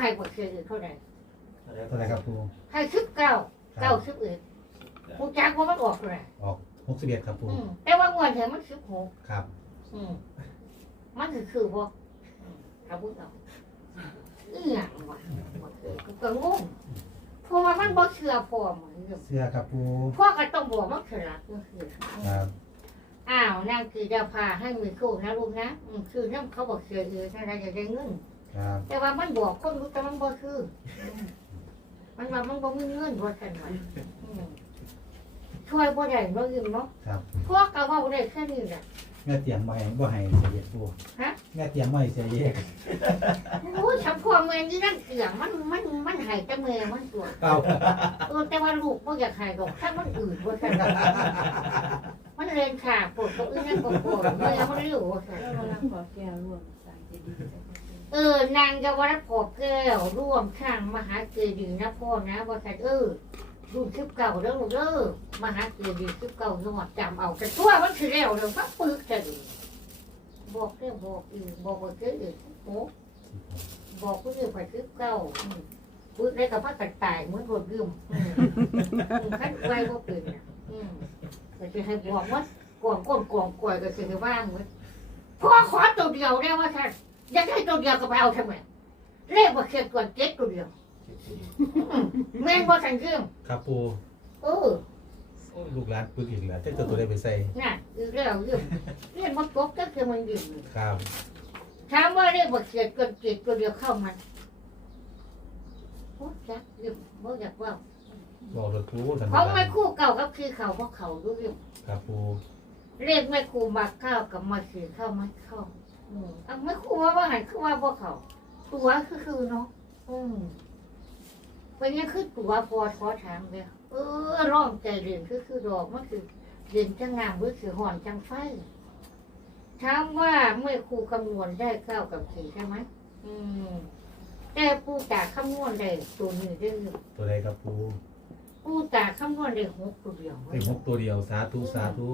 ให้บ่เชื่ออื่นเท่าไหร่ตัวไหนครับปูให้สิบเก้าเก้าสิบเอ็ดกูจักว่ามันออกเท่าไหร่ออกหกสิบเอ็ดครับปูอืมแต่ว่างวดเห็นมันสิบหกครับ อืมมันคือคือบ่อืมถ้าพูดเอาอีหยังวะบ่เคยกูก็งงเพราะว่ามันบ่เชื่อพ่อเหมือนเดิมเสื้อครับปูพ่อก็ต้องบอกมันคือรักมันคือครับอ้าวนางคือจะพาให้มือคู่นะลูกนะอืมคือน้ำเขาบอกเชื่อเออถ้าเราจะได้เงิน ครับแต่ว่ามันบอกคนรู้แต่มันบ่คืออืมมันว่ามันบ่มีเงินว่ากันว่าอืมช่วยบ่ได้บ่ยืมเนาะครับพวกก็เว้าได้แค่นี้แหละแม่เตียงบ่ให้บ่ให้เสียเยกปูฮะแม่เตียงบ่ให้เสียเยกโอ้ยฉันพ่อเมืองนี่นั่นเกี่ยมันมันมันใหายแต่เมือมันตัวเก้าเออแต่ว่าลูกบ่อยากใหายดอกถ้ามันอื่นว่ากันมันเรียนขาปวดตัวอื่นนั่นก็ปวดเมื่อมันรู้ว่าซั่นกำลังขอแก้วร่วมสายเจดีย์ เออนางเยาวรัตน์พอแก้วร่วมข้างมหาเจดีย์นะพ่อนะว่าซั่เออรุ่นสิบเก่าเด้อลูกเด้อมหาเจดีย์สิบเก่าจังหวัดจำเอาแต่ตัวมันคือแล้วเด้อฟักปึกจะดีบอกเด้องบอกอีกบอกว่าเจออีกโอ้บอกผู้อื่นไปสิบเก่าอืมปึกได้กับพักกันตายเหมือนรถยืมขั้นไว้บ่เป็นน่ะอืมก็จะให้บอกว่ากวางก้นกวางกล้วยก็คือให้ว่างเหมือนพ่อขอตัวเดียวได้ว่าท่าน อยากได้ตัวเดียวก็ไปเอาทำไมเลขว่าเขียนก่อนเจ็ดตัวเดียวอืมแม่นบ่ทันเรื่องครับปูเออโอ้ยลูกหลานปึกอีกแล้วจะตัวได้ไปใส่น่ะอีกแล้วเรื่องเรียนมันตกก็คือมันดื่มครับถามว่าเลขว่าเขียนก่อนเจ็ดตัวเดียวเข้ามันโอ้จักเรื่องบ่อยากว่าบอกรถปูสันของแม่คู่เก่ากับคือเขาเพราะเขาดูเรื่อง ครับปูเลขแม่คู่มาเก้ากับมาสี่เข้ามาเข้า อืมเอาแม่คู่ว่าว่าไงคือว่าพวกเขา ตัวคือคือเนาะอืมวันนี้คือตัวพอทอถามเลยเออร้องใจเรียนคือคือดอกมันคือเรียนจังงามหรือคือห่อนจังไฟถามว่าเมื่อครูคำนวณได้เก้ากับสี่ใช่ไหมอืม แต่ปูตาคำนวณได้ตัวนี้ได้อยู่ตัวใดครับปูปูตาคำนวณได้หกตัวเดียวได้หกตัวเดียวสาธุสาธุ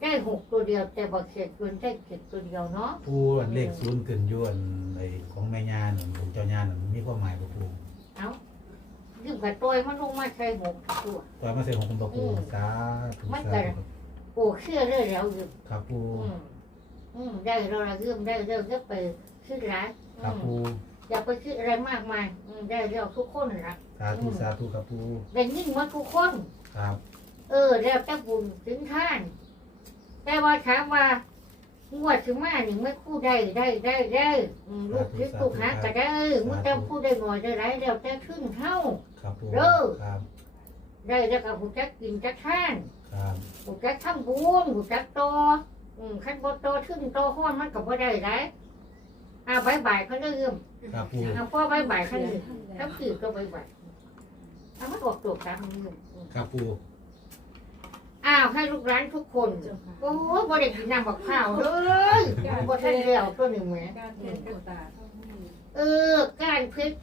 ได้หกตัวเดียวแต่บอกเขียนเกินได้เขียนตัวเดียวเนาะปูอันเลขศูนย์เกินอยวนไอ้ของแม่ย่าหนึ่งของเจ้าย่าหนึ่งมีความหมายบ่ปูเอายืมกับตัวมันลงมาใช้หกตัวตัวมาใส่ของคุณบ่ปูสาธุมันสาก็ธุปูเชื่อเรื่อยแล้วยืมครับปูอืมอืมได้เราละเรื่องได้เรื่องก็ไปซื้อร้านครับอืมปูอย่าไปซื้ออะไรมากมายอืมได้เรื่องทุกคนนะสาธุสาธุครับปูได้ยิ่งหมาทุกคน ครับ เออแล้วแต่บุญถึงท่าน แต่ว่าถามว่างวดถึงมาหนึ่งไม่คู่ได้ได้ได้ได้อืมลูกคิดลูกหาก็ได้มึงแต่พูดได้หน่อยได้ไรแล้วแต่ขึ้นเท่า ครับปูเด้อ ครับ ได้แล้วก็หูจักกินจักท่านครับหูจักทำบุญหูจักโตอืมขั้นบ่โตขึ้นโตห้อนมันก็บ่ได้ไรอ่าบายบายเขาเริ่มครับปูเอาพ่อบายบายขั้นนี้ถ้าคือก็บายบายเอามันออกตัวกลางมือครับปู อ้าวให้ลูกร้านทุกคนโอ้ยบ่ได้กินน้ำบักข้าวเลยบ่ทันแล้วตัวหนึ่งแหมการเทียนกับตาเท่านี้เออการเพชร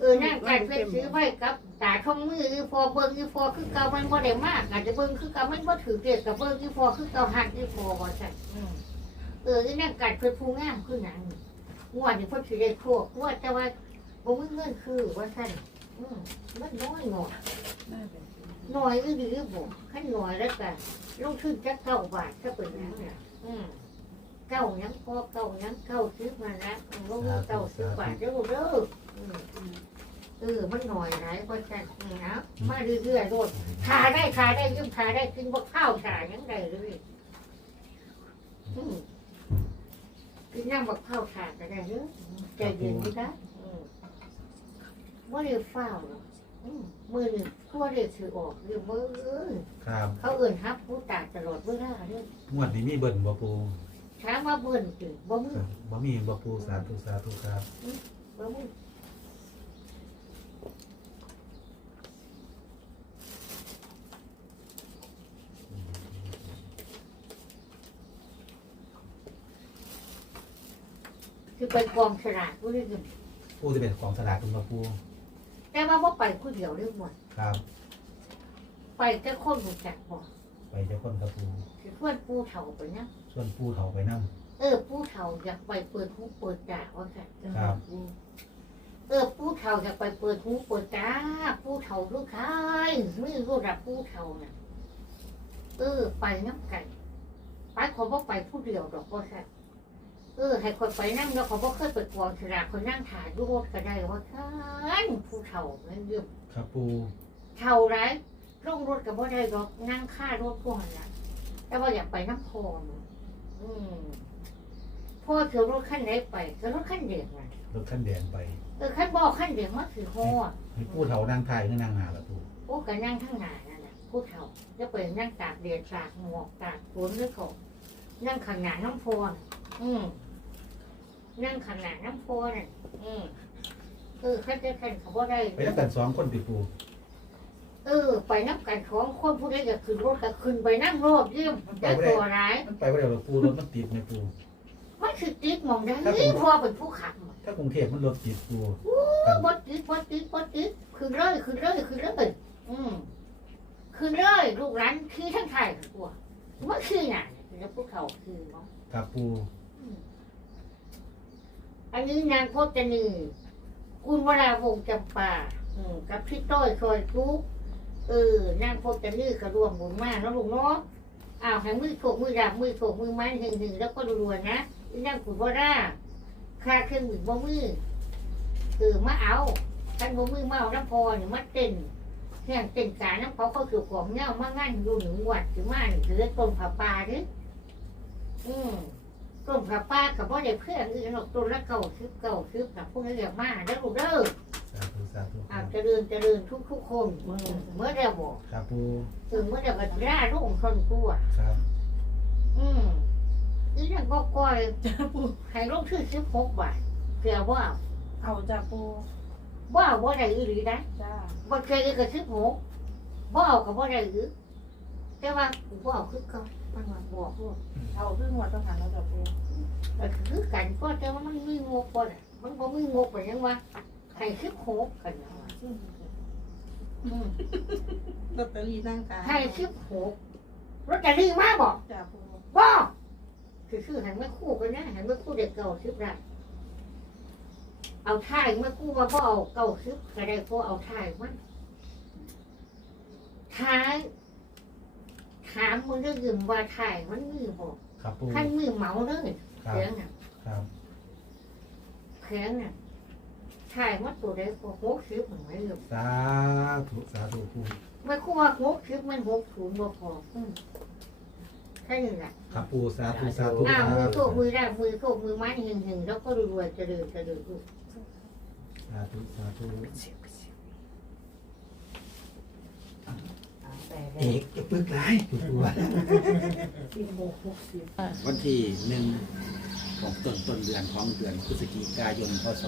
เออนั่งการเพชรซื้อไว้กับตาท่องมืออีพอเบิ่งอีพอคือเก่ามันบ่ได้มากอาจจะเบิ่งคือเก่ามันบ่ถือเกียรติกับเบิ่งอีพอคือเก่าหักอีพอบ่ใช่อืมเอออีนั่งการเพชรผู้งามคือหนังงวดนี่เพิ่นสิได้โชคงวดแต่ว่าบ่มีเงินคือว่าซั่นอืมมันน้อยหน่อยน่าเป็น หน่อยก็ดีบ่ขั้นหน่อยแล้วกันลงทุนจะเก้าบาทถ้าเป็นนั้นเนี่ยอืมเก้ายังพอเก้ายังเก้าซื้อมาแล้วอืมลงทุนเก้าซื้อบาทเด้อเด้ออืมเออมันหน่อยไหนเพราะฉะนั้นอืมนะมาเรื่อยๆโลดขาได้ขาได้ยืมขาได้กินบ่ข้าวขายังได้เลยอืมกินน้ำบักข้าวขาก็ได้เด้อใจเย็นดีนะอืมว่าเรียฟ้าวหรอกอื มมือหนึ่งทั่วเรียกถือออกเรียกมือเอ้ยครับเขาเอื่นฮับผู้ตาตลอดเวลาเด้องวดนี้มีเบิ่นบ่ปูถามว่าเบิ่นถึงบ่มึงบ่มีบ่ปูสาธุสาธุครับบ่มึงคือไปกองสลากผู้เรื่องปูจะเป็นของสลากคุณบ่ปู แต่ว่าบ่ไปผู้เดียวเรื่องหมดครับ ไปแต่คนรู้จักบ่ไปเจ้าคนครับปูคือเพื่อนผู้เฒ่าไปนะส่วนปูเถาไปนํเออผู้เฒ่าอยากไปเปิดหูเปิดตาว่าค่ะครับ อืมเออผู้เฒ่าจะไปเปิดหูเปิดตาผู้เฒ่าลูกชายไม่รู้จักผู้เฒ่าน่ะเออไปน้ำกันไปขอบอกไปผู้เดียวดอกว่าแค่ เออ ให้คนไปนั่งแล้วเขาบอกเคยไปกวางฉลากคนนั่งถ่ายรูปก็ได้ว่าคันผู้เฒ่านั่นเรื่องครับปูเฒ่าไรร่องรถกับว่าได้ดอกนั่งค่ารถก่อนนะแต่ว่าอยากไปน้ำพองอืมพ่อเที่ยวรถขั้นไหนไปก็รถขั้นเดียวไงรถขั้นแดงไปเออขั้นบอกขั้นเดียวมาคือฮอดมีผู้เฒ่านั่งทายก็นั่งหาละปูโอ้ก็นั่งข้างหน้านั่นแหละผู้เฒ่าจะไปนั่งตากเดียดตากหมวกตากฝนหรือเขานั่งข้างหน้าน้ำพวนอืม นั่งข้างหน้าน้ำพวนน่ะอืมเออขั้นจะขั้นเขาบ่ได้ ไปแล้วกันสองคนติปูเออ ไปนับกันของคนผู้ใดก็ขึ้นรถก็ขึ้นไปนั่งรถเยี่ยมได้ตัวร้ายมันไปว่าเดี๋ยวปูรถมันติดไงปู มันคือติดหมองได้พอเป็นผู้ขับถ้ากรุงเทพมันรถติดปูบดติดบดติดบดติดขึ้นเลยขึ้นเลยขึ้นเลยอืมขึ้นเลยลูกหลานขี่ทั้งไทยกลัวว่าขี่น่ะแล้วพวกเขาคือเนาะครับปู อันนี้นางพจนีคุณวราวงศ์จำปาอืมกับพี่ต้อยคอยทุกเออนางพจนีก็รวมบุญมากแล้วลูกเนาะอ้าวให้มือโขกมือดาบมือโขกมือไม้หึงหึงแล้วก็รวยๆนะอีนางคุณวราค่าเครื่องมือบ่มือเออมาเอาท่านบ่มือมาเอาน้ำพอนี่มาเต้นแข่งเต้นกาน้ำเขาเขาเกี่ยวของเงามางานอยู่หนึ่งวัดถึงมานี่ถือต้นผาป่าดิอืม ต้นผาป้ากับว่าได้เพื่อนอื่นหรอกต้นละเก่าซึบเก่าซึบกับพวกนี้เรียกมาแล้วลูกเด้อสาธุสาธุอ่าเจริญเจริญทุกทุกๆคนอืมเมื่อเดียวบอกครับปูถึงเมื่อเดียวก็ร่าลูกคนตัว ครับอืมอีนั่นก็ก้อยจ้าปูให้ลูกชื่อสิบหกบาทเสียว่าเอาจ้าปูว่าว่าได้อีหรือได้จ้าบ่เคยก็สิบหกบ่เอากับบ่ได้อีแต่ว่าบ่เอาคือเขา มันมาบอกลูกเอาขึ้นหัวต้องหันแล้วจ้าปูแต่คือกันก็แต่ว่ามันมีงบก่อนมันบ่มีงบไปยังว่าให้สิบหกกันนะว่าอืมลอตเตอรี่นั่งกลางให้สิบหกรถจะรีมาบอกจ้าปูว่าคือคือหันไม่คู่กันนะหันไม่คู่เด็กเก่าสิบไรเอาท่ายไม่คู่มาพ่อเอาเก่าสิบก็ได้พ่อเอาท่ายมันท้าย ถามมึงได้ยินว่าท่ายมันมีบอกครับปูขั้นมือเหมาเลยครับเสียงน่ะครับแข็งน่ะท่ายมันตัวใดก็หกสิบเหมือนไม่ลืมสาธุสาธุปูไม่คู่ว่าหกสิบมันหกศูนย์บ่พออืมแค่นี้แหละครับปูสาธุสาธุอ้าวมือโชสาคมือแรกมือโชคมือไม้หึงหึงแล้วก็รวยๆเจริญเจริญลูกธุสาธุ แต่ เอกจะปึกไรปูปูว่าสิบหกหกสิบวันที่หนึ่งของต้นต้นเดือนของเดือนพฤศจิกายน พศ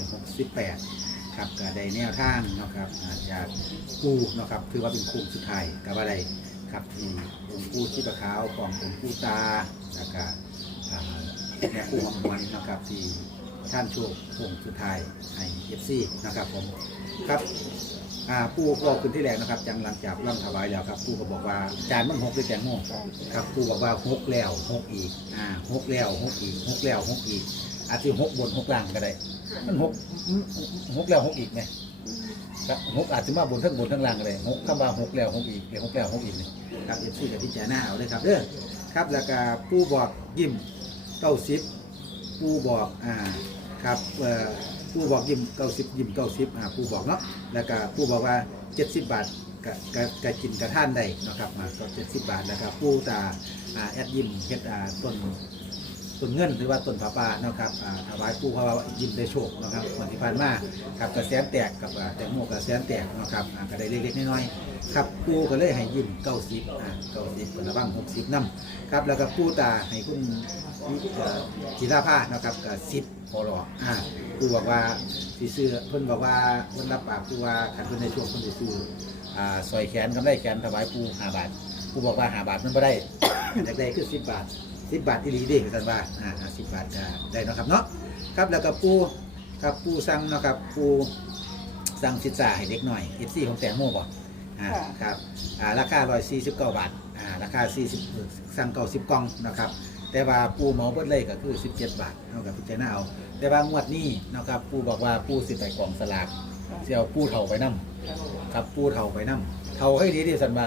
2568 ครับก็ได้แนวทางเนาะครับอาจากปูเนาะครับคือว่าเป็นคุ้มสุดท้ายกับอะไรครับที่องค์ปูชีพขาวขององค์ปูตาแล้วก็อ่าแม่คู่ของมันเนาะครับที่ท่านโชคคุ้มสุดท้ายให้เอฟซีนะครับผมครับ อ่าปูบอกขึ้นที่แรกนะครับจังหลังจากร่ำถวายแล้วครับปูก็บอกว่าจานมันหกด้วยแตงโมครับครูบอกว่าหกแล้วหกอีกอ่าหกแล้วหกอีกหกแล้วหกอีกอาจจะหกบนหกล่างก็ได้ มันหกอืมหกแล้วหกอีกไงครับหกอาจจะมาบนทั้งบนทั้งล่างก็ได้หกคำว่าหกแล้วหกอีกหรือหกแล้วหกอีกนี่ครับเอฟซีกับพิจารณาเอาเลยครับเด้อครับแล้วก็ผู้บอกยิ้มเก้าสิบผู้บอกอ่าครับเอ่อ ผู้บอกยิ้มเก้าสิบยิ้มเก้าสิบอ่าผู้บอกเนาะแล้วก็ผู้บอกว่าเจ็ดสิบบาทกะกะกะกินกะท่านได้เนาะครับมาก็เจ็ดสิบบาทแล้วก็ผู้ตาอ่าแอดยิมเฮ็ดอ่าต้น ต้นเงินหรือว่าต้นผาป่านะครับอ่าถวายปู่เพราะว่ายิ้มได้โชคนะครับวันที่ผ่านมาครับกระแสนแตกกับอ่าแตงโมกระแสนแตกนะครับอ่าก็ได้เล็กๆน้อยๆครับปู่ก็เลยให้ยิ้มเก้าสิบอ่าเก้าสิบคนละบ้างหกสิบน้ำครับแล้วก็ปู่ตาให้คุณเอ่อจิราภาเนาะครับกับสิบพอหลออ่าปู่บอกว่าสิซื้อเพิ่นบอกว่าเพิ่นรับปากปู่ว่าขันเพิ่นในช่วงเพิ่นสิซื้ออ่าซอยแขนกำไรแขนถวายปู่ห้าบาทผู้บอกว่าห้าบาทมันไม่ได้ อยากได้คือสิบบาท สิบบาทที่ลีเด้งกันว่าอ่าสิบบาทก็ได้เนาะครับเนาะครับแล้วก็ปูครับปูสั่งเนาะครับปูสั่งพิซซ่าให้เด็กหน่อยเอฟซีของแตงโมบอกอ่าครับอ่าราคาร้อยสี่สิบเก้าบาทอ่าราคาสี่สิบสั่งเก้าสิบกล่องนะครับ แต่ว่าปูเหมาเบิดเลยก็คือ17บาทเท่ากับพิจารณาเอา แต่ว่างวดนี้นะครับปูบอกว่าปูสิไปกองสลากเสี่ยวปูเถาไปนํครับปูเถาไปนํเถาให้ดีที่สันว่า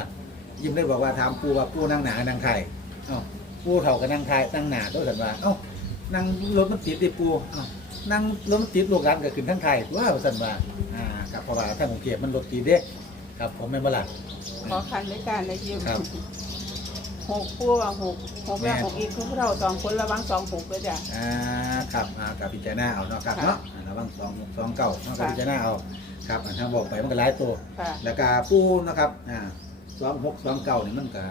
ยิ้มได้บอกว่าถามปูว่าปูนั่งหนานั่งไทยเอ้า ปูเถากับนั่งไทยนั่งหนาด้วยสันว่าเอ้านั่งรถมันติดดิปูเอ้านั่งรถมันติดลูกร้านก็ขึ้นทั้งไทยว้าวสันว่าอ่าครับเพราะว่าทางกรุงเทพมันรถติดเด้ครับผมไม่นบ่ล่ะ ขอคันในการในยิมครับหกปูว่าหกหกแล้วหกอีกคือพวกเราสองคนระวังสองหกเลยจ้ะ อ่าครับอ่ากับพิจารณาเอาเนาะครับค่ะ เนาะอ่าระวังสองหกสองเก้าเนาะกับค่ะพิจารณาเอาครับอันทางบอกไปมันก็หลายตัว ค่ะ แล้วก็ปูนะครับอ่าสองหกสองเก้านี่มันก็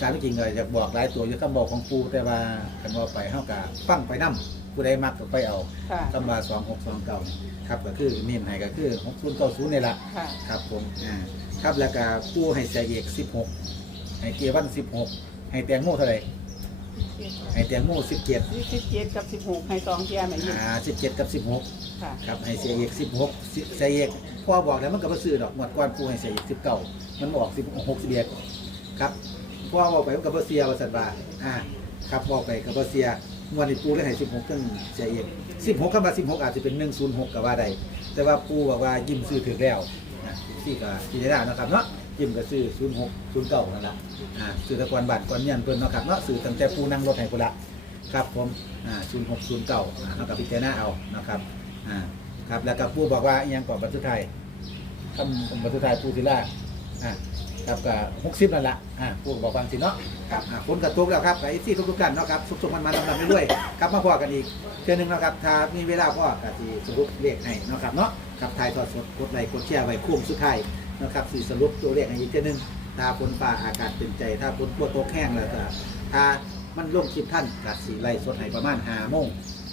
การที่จริงเลยจะบอกหลายตัวอยู่คำบอกของปูแต่ว่าคันว่าไปเท่ากับฟังไปนํผู้ใดมักก็ไปเอาค่ะคำว่าสองหกสองเก้าครับก็คือเน้นให้ก็คือหกศูนย์เก้าศูนย์นี่แหละค่ะครับผมอ่าครับแล้วก็ปูให้เสียเอกสิบหกให้เกียร์วันสิบหกให้แตงโมเท่าไหร่ให้แตงโมสิบเจ็ดยี่สิบเจ็ดกับสิบหกให้สองเทียไหมยิมอ่าสิบเจ็ดกับสิบหกค่ะครับให้เสียเอกสิบหกเสียเอกพ่อบอกแล้วมันก็บ่ซื้อดอกหมวดก้อนปูให้เสียเอกสิบเก้ามันบอกสิบหกสิบเอ็ดครับ พ่อบอกไปมันก็บ่เสียว่าสันว่าอ่าครับบอกไปก็บ่เสียงวดนี้ปูเลยให้สิบหกตั้งเสียเอกสิบหกคำว่าสิบหกอาจจะเป็นหนึ่งศูนย์หกก็ว่าได้แต่ว่าปูบอกว่ายิ้มซื้อถึงแล้วนะที่ก็ที่ได้นะครับเนาะยิ้มก็ซื้อศูนย์หกศูนย์เก้านั่นแหละอ่าซื้อตะกอนบาทกอนเงินเพิ่นเนาะครับเนาะซื้อตั้งแต่ปูนั่งรถให้พุ่นละครับผมอ่าศูนย์หกศูนย์เก้าอ่าแล้วก็พิจารณาเอานะครับอ่าครับแล้วก็ผู้บอกว่าอหยังก่อนบรรทุไทยคำบรรทุไทยผู้ศิลาอ่า ครับก็หกสิบนั่นแหละอ่าผู้บอกฟังสิเนาะครับอ่าฝนกระตุกแล้วครับไอ้ที่ทุกๆกันเนาะครับสุกๆมันมาลำลำเรื่อยๆครับมาพอกันอีกเทื่อหนึงเนาะครับถ้ามีเวลาพ่อกะที่สรุปเลขให้เนาะครับเนาะครับถ่ายทอดสดกดไลค์กดแชร์ไว้คุ้มสุดท้ายเนาะครับสี่สรุปตัวเลขให้อีกเทื่อหนึงถ้าฝนฟ้าอากาศเป็นใจ ถ้าฝนปวดตกแห้งแล้วก็ถ้ามันลงคลิปท่านกัดสีไลสดให้ประมาณห้าโมง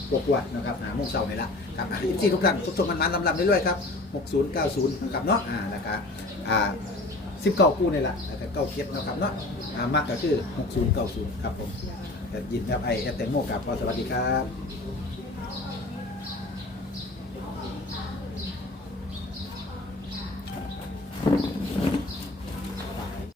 กว่าๆนะครับหาโมงเสาร์นี่ละครับอีกที่ทุกท่านทุกชมมันมันลำลำเรื่อยๆครับ60 90นะครับเนาะอ่าแล้วก็อ่า สิบเก้ากู้นี่แหละแต่เก้าเคียดนะครับเนาะอ่ามากก็คือหกศูนย์เก้าศูนย์ครับผมแต่ยินครับไอแอตแตงโมกับพอสวัสดีครับ